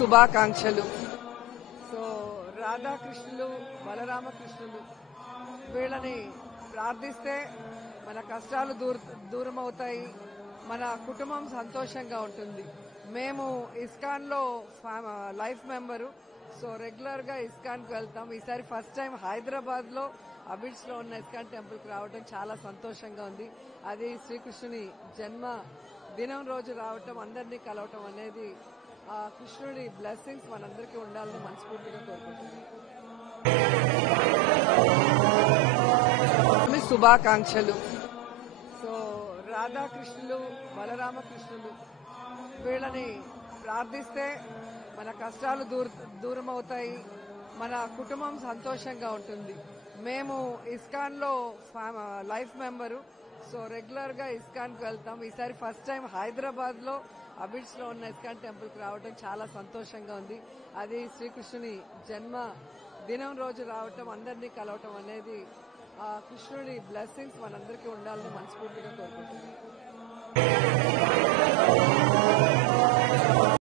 శుభాకాంక్షలు. సో రాధాకృష్ణులు, బలరామకృష్ణులు వీళ్ళని ప్రార్థిస్తే మన కష్టాలు దూరం అవుతాయి, మన కుటుంబం సంతోషంగా ఉంటుంది. మేము ఇస్కాన్ లో లైఫ్ మెంబరు. సో రెగ్యులర్ గా ఇస్కాన్ కి వెళ్తాం. ఈసారి ఫస్ట్ టైం హైదరాబాద్ లో అబిడ్స్ లో ఉన్న ఇస్కాన్ టెంపుల్ కి రావడం చాలా సంతోషంగా ఉంది. అది శ్రీకృష్ణుని జన్మ దినం రోజు రావటం, అందరినీ కలవటం అనేది ఆ కృష్ణుడి బ్లెస్సింగ్స్ మనందరికీ ఉండాలని మనస్ఫూర్తిగా కోరుకుంటున్నాం. శుభాకాంక్షలు. సో రాధాకృష్ణులు, బలరామకృష్ణులు వీళ్ళని ప్రార్థిస్తే మన కష్టాలు దూరం అవుతాయి, మన కుటుంబం సంతోషంగా ఉంటుంది. మేము ఇస్కాన్ లో లైఫ్ మెంబరు. సో రెగ్యులర్ గా ఇస్కాన్ కి వెళ్తాం. ఈసారి ఫస్ట్ టైం హైదరాబాద్ లో అబిడ్స్ లో ఉన్న ఇస్కాన్ టెంపుల్ కి రావడం చాలా సంతోషంగా ఉంది. అది శ్రీకృష్ణుని జన్మ దినం రోజు రావటం, అందరినీ కలవటం అనేది ఆ కృష్ణుడి బ్లెస్సింగ్స్ మనందరికీ ఉండాలని మనస్ఫూర్తిగా కోరుకుంటున్నాం.